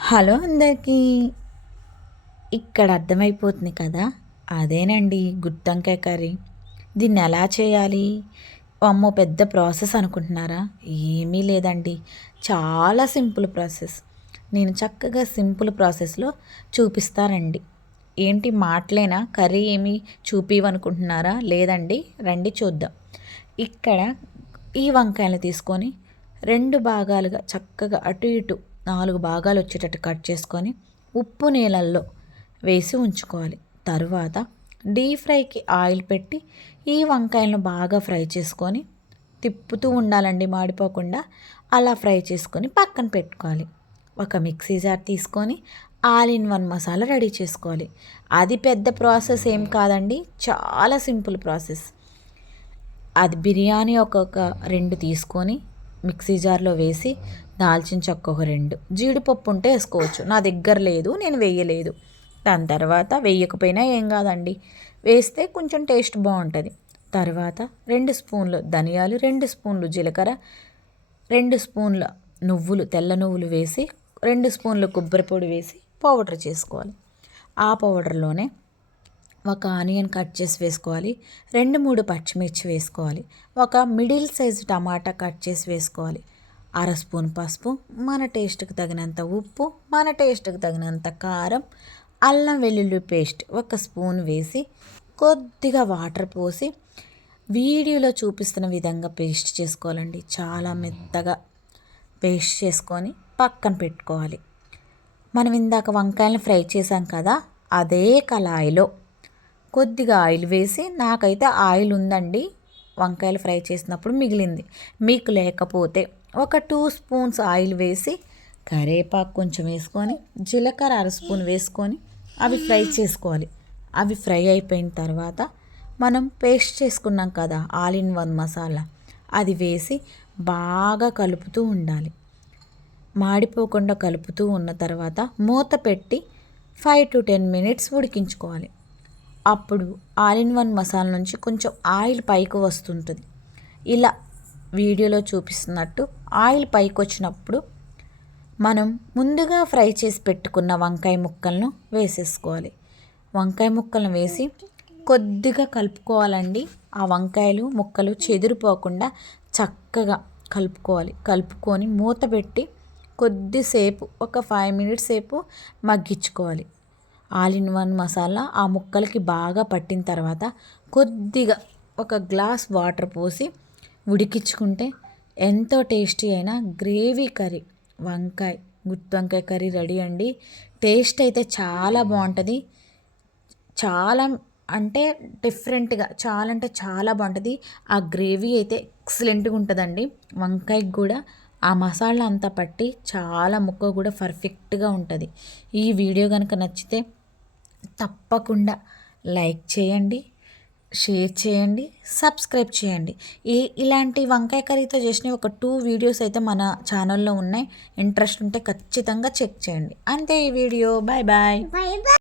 Hello అందరికీ. ఇక్కడ అర్థమైపోతుంది కదా? అదేనండి గుత్తంకాయ కర్రీ. దీన్ని ఎలా చేయాలి? అమ్మో పెద్ద ప్రాసెస్ అనుకుంటున్నారా? ఏమీ లేదండి. చాలా సింపుల్ ప్రాసెస్. నేను చక్కగా సింపుల్ ప్రాసెస్లో చూపిస్తానండి. ఏంటి మాటలేనా? కర్రీ ఏమి చూపివనుకుంటున్నారా లేదండి రండి చూద్దాం. ఇక్కడ ఈ వంకాయలు తీసుకొని రెండు భాగాలుగా చక్కగా అటు ఇటు నాలుగు భాగాలు వచ్చేటట్టు కట్ చేసుకొని ఉప్పు నీళ్ళల్లో వేసి ఉంచుకోవాలి. తరువాత డీప్ ఫ్రైకి ఆయిల్ పెట్టి ఈ వంకాయలను బాగా ఫ్రై చేసుకొని తిప్పుతూ ఉండాలండి మాడిపోకుండా అలా ఫ్రై చేసుకొని పక్కన పెట్టుకోవాలి. ఒక మిక్సీ జార్ తీసుకొని all in one masala ready చేసుకోవాలి. అది పెద్ద ప్రాసెస్ ఏం కాదండి చాలా సింపుల్ ప్రాసెస్. అది బిర్యానీ ఒక్కొక్క రెండు తీసుకొని మిక్సీ జార్లో వేసి దాల్చిన చెక్క ఒక రెండు. జీడిపప్పు ఉంటే వేసుకోవచ్చు. నా దగ్గర లేదు నేను వేయలేదు. దాని తర్వాత వేయకపోయినా ఏం కాదండి. వేస్తే కొంచెం టేస్ట్ బాగుంటుంది. తర్వాత రెండు స్పూన్లు ధనియాలు రెండు స్పూన్లు జీలకర్ర రెండు స్పూన్ల నువ్వులు తెల్ల నువ్వులు వేసి రెండు స్పూన్లు కొబ్బరి పొడి వేసి పౌడర్ చేసుకోవాలి. ఆ పౌడర్లోనే ఒక ఆనియన్ కట్ చేసి వేసుకోవాలి. రెండు మూడు పచ్చిమిర్చి వేసుకోవాలి. ఒక మిడిల్ సైజు టమాటా కట్ చేసి వేసుకోవాలి. అర స్పూన్ పసుపు మన టేస్ట్కి తగినంత ఉప్పు మన టేస్ట్కి తగినంత కారం అల్లం వెల్లుల్లి పేస్ట్ ఒక స్పూన్ వేసి కొద్దిగా వాటర్ పోసి వీడియోలో చూపిస్తున్న విధంగా పేస్ట్ చేసుకోవాలండి. చాలా మెత్తగా పేస్ట్ చేసుకొని పక్కన పెట్టుకోవాలి. మనం ఇందాక వంకాయలను ఫ్రై చేసాం కదా అదే కళాయిలో కొద్దిగా ఆయిల్ వేసి నాకైతే ఆయిల్ ఉందండి. వంకాయలు ఫ్రై చేసినప్పుడు మిగిలింది. మీకు లేకపోతే ఒక టూ స్పూన్స్ ఆయిల్ వేసి కరేపాకు కొంచెం వేసుకొని జీలకర్ర అర స్పూన్ వేసుకొని అవి ఫ్రై చేసుకోవాలి. అవి ఫ్రై అయిపోయిన తర్వాత మనం పేస్ట్ చేసుకున్నాం కదా ఆల్ ఇన్ వన్ మసాలా. అది వేసి బాగా కలుపుతూ ఉండాలి. మాడిపోకుండా కలుపుతూ ఉన్న తర్వాత మూత పెట్టి ఫైవ్ టు టెన్ మినిట్స్ ఉడికించుకోవాలి. అప్పుడు ఆల్ ఇన్ వన్ మసాలా నుంచి కొంచెం ఆయిల్ పైకి వస్తుంటుంది. ఇలా వీడియోలో చూపిస్తున్నట్టు ఆయిల్ పైకి వచ్చినప్పుడు మనం ముందుగా ఫ్రై చేసి పెట్టుకున్న వంకాయ ముక్కలను వేసేసుకోవాలి. వంకాయ ముక్కలను వేసి కొద్దిగా కలుపుకోవాలండి. ఆ వంకాయలు ముక్కలు చెదిరిపోకుండా చక్కగా కలుపుకోవాలి. కలుపుకొని మూత పెట్టి కొద్దిసేపు ఒక ఫైవ్ మినిట్స్ సేపు మగ్గించుకోవాలి. ఆల్ ఇన్ వన్ మసాలా ఆ ముక్కలకి బాగా పట్టిన తర్వాత కొద్దిగా ఒక గ్లాస్ వాటర్ పోసి ఉడికించుకుంటే ఎంతో టేస్టీ అయిన గ్రేవీ కర్రీ వంకాయ గుత్తి వంకాయ కర్రీ రెడీ అండి. టేస్ట్ అయితే చాలా బాగుంటుంది. చాలా అంటే డిఫరెంట్గా చాలా అంటే చాలా బాగుంటుంది. ఆ గ్రేవీ అయితే ఎక్సలెంట్గా ఉంటుందండి. వంకాయకి కూడా ఆ మసాలా అంతా పట్టి చాలా ముక్క కూడా పర్ఫెక్ట్గా ఉంటుంది. ఈ వీడియో కనుక నచ్చితే తప్పకుండా లైక్ చేయండి షేర్ చేయండి సబ్స్క్రైబ్ చేయండి. ఈ ఇలాంటి వంకాయ కర్రీతో చేసిన ఒక టూ వీడియోస్ అయితే మన ఛానల్లో ఉన్నాయి. ఇంట్రెస్ట్ ఉంటే ఖచ్చితంగా చెక్ చేయండి. అంతే ఈ వీడియో బాయ్ బాయ్